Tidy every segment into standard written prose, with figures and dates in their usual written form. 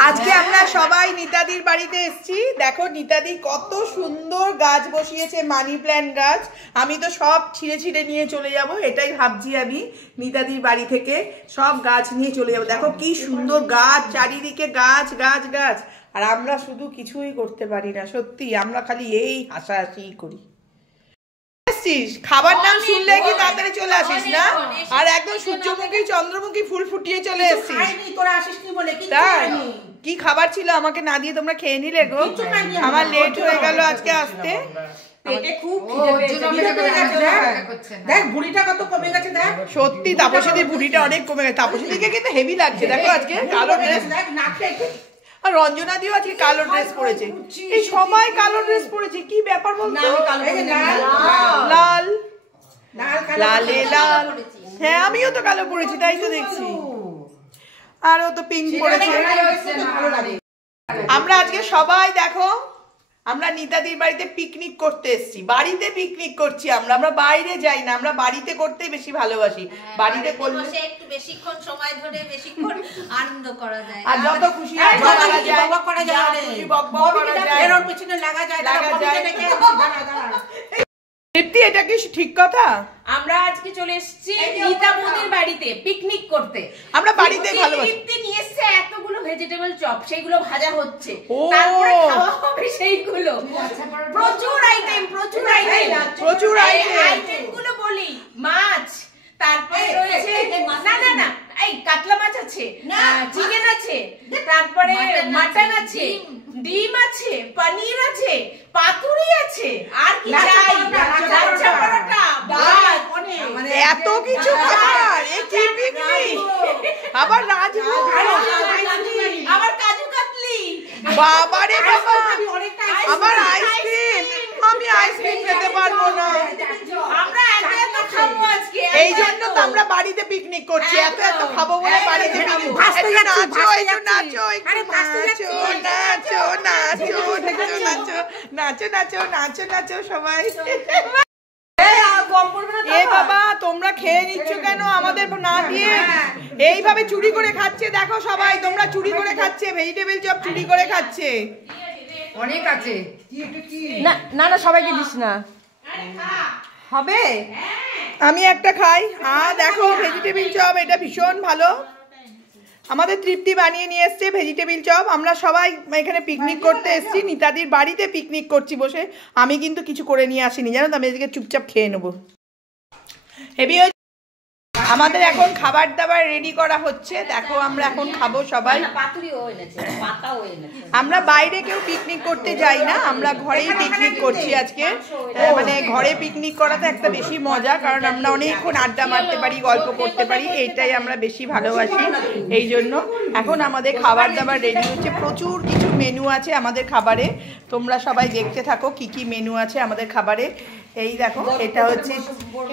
আজকে আমরা সবাই নিতাদির বাড়িতে এসেছি। দেখো নিতাদি কত সুন্দর গাছ বসিয়েছে, মানি প্ল্যান্ট গাছ। আমি তো সব ছিঁড়ে ছিঁড়ে নিয়ে চলে যাব, এটাই ভাবছি। আমি নিতাদির বাড়ি থেকে সব গাছ নিয়ে চলে যাব। দেখো কি সুন্দর গাছ, চারিদিকে গাছ গাছ গাছ। আর আমরা শুধু কিছুই করতে পারি না, সত্যি আমরা খালি এই হাসাহাসি করি। খাবার নাম শুনলে কি তাড়াতাড়ি চলে আসিস না? আর একদম সূর্যমুখী চন্দ্রমুখী ফুল ফুটিয়ে চলে এসেছিস। কি খাবার ছিল আমাকে না দিয়ে তোমরা খেয়ে নিলে গো? আমার লেট হয়ে গেল আজকে আসতে। সত্যি তাপসীদির বুড়িটা অনেক কমে গেছে। তাপসীদিকে কিন্তু হেভি লাগছে দেখো আজকে কালো ড্রেস। আর রঞ্জনা দিও আজকে কালো ড্রেস পরেছে। এই সবাই কালো ড্রেস পরেছে, কি ব্যাপার বলতো? লাল লালে লাল। হ্যাঁ আমিও তো কালো পরেছি, তাই তো দেখছি। আর ও তো পিঙ্ক পরেছে। আমরা আজকে সবাই দেখো, আমরা নিতাদির বাড়িতে পিকনিক করতে এসেছি। বাড়িতে পিকনিক করছি আমরা, আমরা বাইরে যাই না। আমরা বাড়িতে করতে বেশি ভালোবাসি। বাড়িতে করলে একটু বেশিক্ষণ সময় ধরে বেশিক্ষণ আনন্দ করা যায়, আর যত খুশি করা যায়, এর পিছনে লাগা যায়। তৃপ্তি, এটা কি ঠিক কথা? আমরা আজকে চলে এসেছি নিতা বৌদির বাড়িতে পিকনিক করতে। আমরা বাড়িতে ভালোবাসি। তৃপ্তি নিয়ে এসেছে এতগুলো ভেজিটেবল চপ, সেইগুলো ভাজা হচ্ছে, তারপরে খাওয়া হবে সেইগুলো। প্রচুর আইটেম, প্রচুর আইটেম, প্রচুর আইটেম গুলো বলি। মাছ, তারপরে রয়েছে না না না এই কাতলা মাছ আছে, চিকেন আছে, তারপরে মাটন আছে, ডিম আছে, পনির আছে, পাতুরি আছে, আর কি চাই? লাচ্ছা পরোটা, ভাত, এত কিছু খাবার। এই কি পিকনিক! আবার রাজভোগ, আবার কাজু কাতলি, বাবা রে বাবা, আবার আইসক্রিম। আমি আইসক্রিম খেতে পারবো না। আমরা এত খাবো আজকে। এই জন্য তো আমরা বাড়িতে পিকনিক করছি, এত এত খাবো বলে বাড়িতে পিকনিক। নাচো, নাচো, নাচো, নাচো, নাচো, নাচো, নাচো, নাচো, নাচো সবাই। এ বাবা, তোমরা খেয়ে নিচ্ছ কেন আমাদের না দিয়ে? এইভাবে চুরি করে খাচ্ছে দেখো সবাই। তোমরা চুরি করে খাচ্ছে, ভেজিটেবল চপ চুরি করে খাচ্ছে। অনেক আছে না না না, সবাইকে দিস না, হবে। আমি একটা খাই। হ্যাঁ দেখো ভেজিটেবল চপ, এটা ভীষণ ভালো। আমাদের তৃপ্তি বানিয়ে নিয়ে এসছে ভেজিটেবল চপ। আমরা সবাই এখানে পিকনিক করতে এসেছি, নিতাদির বাড়িতে পিকনিক করছি বসে। আমি কিন্তু কিছু করে নিয়ে আসিনি জানো তো, আমি এদিকে চুপচাপ খেয়ে নেবো। হেভি। আমাদের এখন খাবার দাবার রেডি করা হচ্ছে। দেখো আমরা এখন খাবো সবাই। আমরা বাইরে কেউ পিকনিক করতে যাই না, আমরা ঘরেই পিকনিক করছি আজকে। মানে ঘরে পিকনিক করাতে একটা বেশি মজা, কারণ আমরা অনেকক্ষণ আড্ডা মারতে পারি, গল্প করতে পারি, এইটাই আমরা বেশি ভালোবাসি। এই জন্য এখন আমাদের খাবার দাবার রেডি হচ্ছে। প্রচুর কিছু মেনু আছে আমাদের খাবারে, তোমরা সবাই দেখতে থাকো কি কি মেনু আছে আমাদের খাবারে। এই দেখো এটা হচ্ছে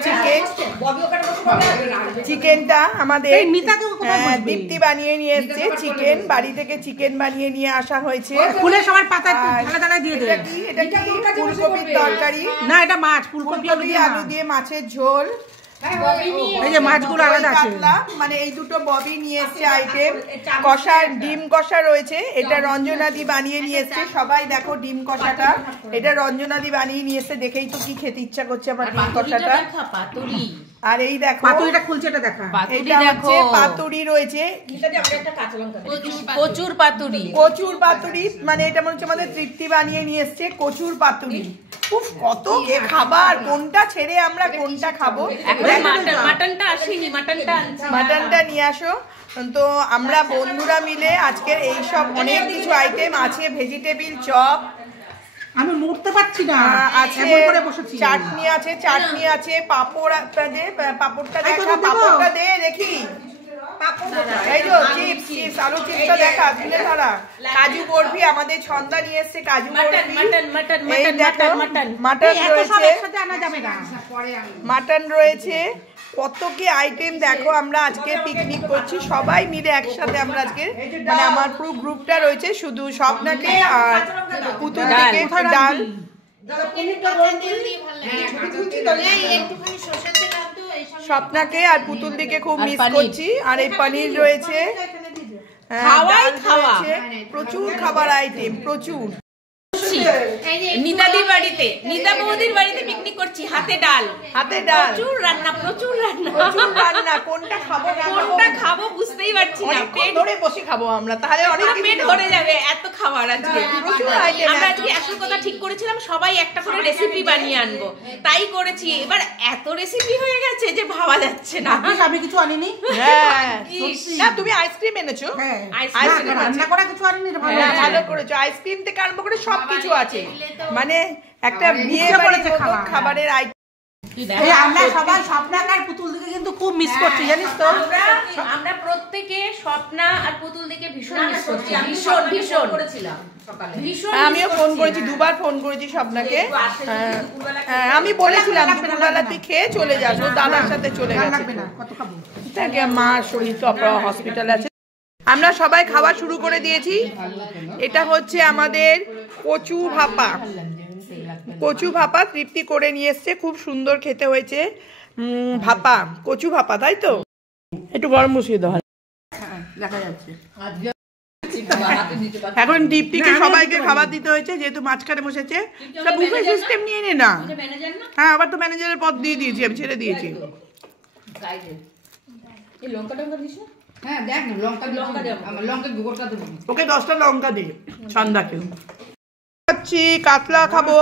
চিকেন। চিকেনটা আমাদের দীপ্তি বানিয়ে নিয়ে এসছে। চিকেন বাড়ি থেকে চিকেন বানিয়ে নিয়ে আসা হয়েছে। ফুলকপির তরকারি, না এটা মাছ, ফুলকপি আলু দিয়ে মাছের ঝোল। এই যে মাছগুলো আলাদা আছে, মানে এই দুটো ববি নিয়ে এসছে আইটেম। কষা, ডিম কষা রয়েছে, এটা রঞ্জনাদি বানিয়ে নিয়ে এসছে। সবাই দেখো ডিম কষাটা, এটা রঞ্জনাদি বানিয়ে নিয়ে এসছে। দেখেই তো কি খেতে ইচ্ছা করছে আমার ডিম কষাটা। আর এই দেখো পাতুরিটা খুলছে, এটা দেখা, এটা হচ্ছে পাতুরি রয়েছে। প্রচুর পাতুরি, প্রচুর পাতুরি, মানে এটা মনে হচ্ছে আমাদের তৃপ্তি বানিয়ে নিয়ে এসছে প্রচুর পাতুরি। উফ কত কে খাবার, কোনটা ছেড়ে আমরা কোনটা খাবো। মাটনটা আসেনি, মাটনটা নিয়ে আসো। তো আমরা বন্ধুরা মিলে আজকের এইসব অনেক কিছু আইটেম আছে। ভেজিটেবল চপ, আমি মুড়তে পারছি না, আছে চাটনি আছে, চাটনি আছে, পাপড় দে, পাপড়টা দেখা, পাপড়টা দে দেখি। এই যে চিপস, চিপস, আলু চিপসটা দেখা, তুলে ধরা। কাজু বরফি আমাদের ছন্দা নিয়ে এসছে, কাজু বরফি। মাটন রয়েছে, মাটন রয়েছে, কত কি আইটেম দেখো। আমরা আজকে পিকনিক করছি সবাই মিলে একসাথে। আমরা আজকে মানে আমার পুরো গ্রুপটা রয়েছে, শুধু স্বপ্নাকে আর পুতুল দিকে ডাল। স্বপ্নাকে আর পুতুল দিকে খুব মিস করছি। আর এই পনির রয়েছে, প্রচুর খাবার আইটেম, প্রচুর। নিতাদির বাড়িতে, নিতা বৌদির বাড়িতে পিকনিক করছি। হাতে ডাল, প্রচুর রান্না, প্রচুর রান্না। কোনটা খাবো বুঝতেই পারছি না। পেট ধরে বসে খাবো আমরা, তাহলে অনেক পেট ভরে যাবে এত খাবার আজকে। আমরা আজকে আসল কথা ঠিক করেছিলাম সবাই একটা করে রেসিপি বানিয়ে আনবো, তাই করেছি। এবার এত রেসিপি হয়ে গেছে যে ভাবা যাচ্ছে না। আমি কিছু আনিনি। না, তুমি আইসক্রিম এনেছো। আইসক্রিম রান্না করা কিছু আনিনি। ভালো করেছো। আইসক্রিম থেকে আরম্ভ করে সবকিছু আছে, মানে একটা বিয়ে বাড়ির মতো খাবারের আইটেম। আমরা সবাই স্বপ্নাক আর পুতুল দিকে কিন্তু খুব মিস করছি, জানিস তো। আমরা প্রত্যেকে স্বপ্না আর পুতুল দিকে ভীষণ মিস করছি। ভীষণ করেছিলাম সকালে। আমিও ফোন করেছি, দুবার ফোন করেছি স্বপ্নাকে। আমি বলেছিলাম দুপুরবেলা তুই খেয়ে চলে যাস, ও দাদার সাথে চলে গেছে। তাকে মার শরীর তো হসপিটালে আছে। আমরা সবাই খাওয়া শুরু করে দিয়েছি। এটা হচ্ছে আমাদের কচু ভাপা তৃপ্তি করে নিয়ে এসছে, খুব সুন্দর খেতে হয়েছে। ভাপা, কচু ভাপা, তাই তো? একটু গরম বসিয়ে দাও, দেখা যাচ্ছে। এখন দীপ্তিকে সবাইকে খাবার দিতে হয়েছে, যেহেতু মাঝখানে বসেছে। সব বুফে সিস্টেম নিয়ে নে না। হ্যাঁ, আবার তো ম্যানেজারের পদ দিয়ে দিয়েছি, আমি ছেড়ে দিয়েছি। ওকে 10টা লঙ্কা দে সন্ধ্যাকে। খাচ্ছি, কাতলা খাবো,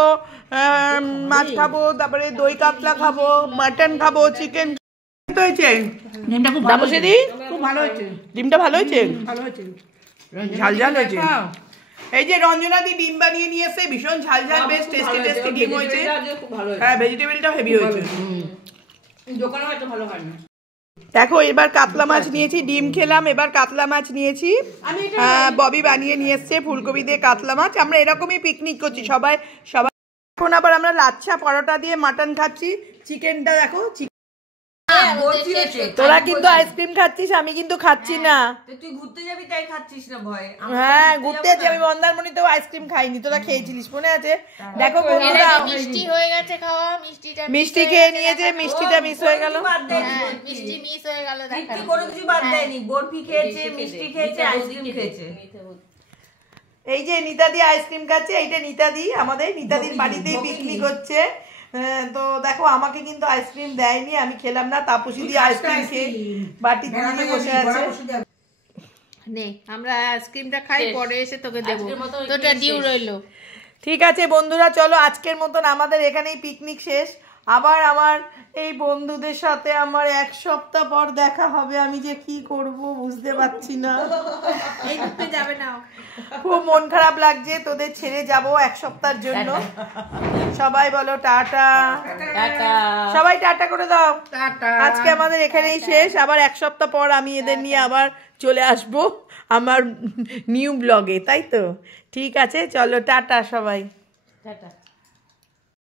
মাছ খাবো, তারপরে দই কাতলা খাবো, মাটন খাবো, চিকেন। হয়েছে ডিমটা খুব ভালো হয়েছে। ডিমটা ভালো হয়েছে, ঝাল হয়েছে। এই যে রঞ্জনা দি ডিম বানিয়ে নিয়ে এসে, ভীষণ ঝাল বেশ টেস্টি ডিম হয়েছে। হ্যাঁ, ভেজিটেবলটাও হেভি হয়েছে। দোকানে এত ভালো হয় না। দেখো, এবার কাতলা মাছ নিয়েছি, ডিম খেলাম, এবার কাতলা মাছ নিয়েছি। ববি বানিয়ে নিয়ে এসছে ফুলকপি দিয়ে কাতলা মাছ। আমরা এরকমই পিকনিক করছি সবাই। এখন আবার আমরা লাচ্ছা পরোটা দিয়ে মাটন খাচ্ছি। চিকেনটা দেখো, তোরা কিন্তু আইসক্রিম খাচ্ছিস, আমি কিন্তু খাচ্ছি না। তুই ঘুরতে যাবি তাই খাচ্ছিস না ভয়ে? হ্যাঁ, ঘুরতে যাচ্ছি। আমি মন্দারমণিতেও আইসক্রিম খাইনি, তোরা খেয়েছিলিস, মনে আছে? দেখো বন্ধুরা, মিষ্টি হয়ে গেছে খাওয়া। মিষ্টি খেয়ে নিয়েছে, মিষ্টিটা মিস হয়ে গেল। মিষ্টি মিস হয়ে গেল। কোনো কিছু বাদ দেয়নি, বরফি খেয়েছে, মিষ্টি খেয়েছে, আইসক্রিম খেয়েছে। এই যে নিতাদি আইসক্রিম খাচ্ছে, এইটা নিতাদি, আমাদের নিতাদির বাড়িতেই পিকনিক হচ্ছে। তো দেখো, আমাকে কিন্তু আইসক্রিম দেয়নি, আমি খেলাম না। তাপসী দিয়ে আইসক্রিম খেয়ে বাটিতে নিয়ে বসে আছে। নে, আমরা আইসক্রিমটা খাই, পরে এসে তোকে দেবো। তোটা ডিউ রইলো। ঠিক আছে বন্ধুরা, চলো আজকের মতন আমাদের এখানেই পিকনিক শেষ। আবার আমার এই বন্ধুদের সাথে আমার 1 সপ্তাহ পর দেখা হবে। আমি যে কি করব বুঝতে পারছি না। এই ঘুরতে যাবে না? খুব মন খারাপ লাগছে, তোদের ছেড়ে যাব 1 সপ্তাহের জন্য। সবাই বলো টাটা। সবাই টাটা করে দাও। আজকে আমাদের এখানেই শেষ। আবার 1 সপ্তাহ পর আমি এদের নিয়ে আবার চলে আসব আমার নিউ ব্লগে, তাই তো? ঠিক আছে, চলো টাটা সবাই। টাটা।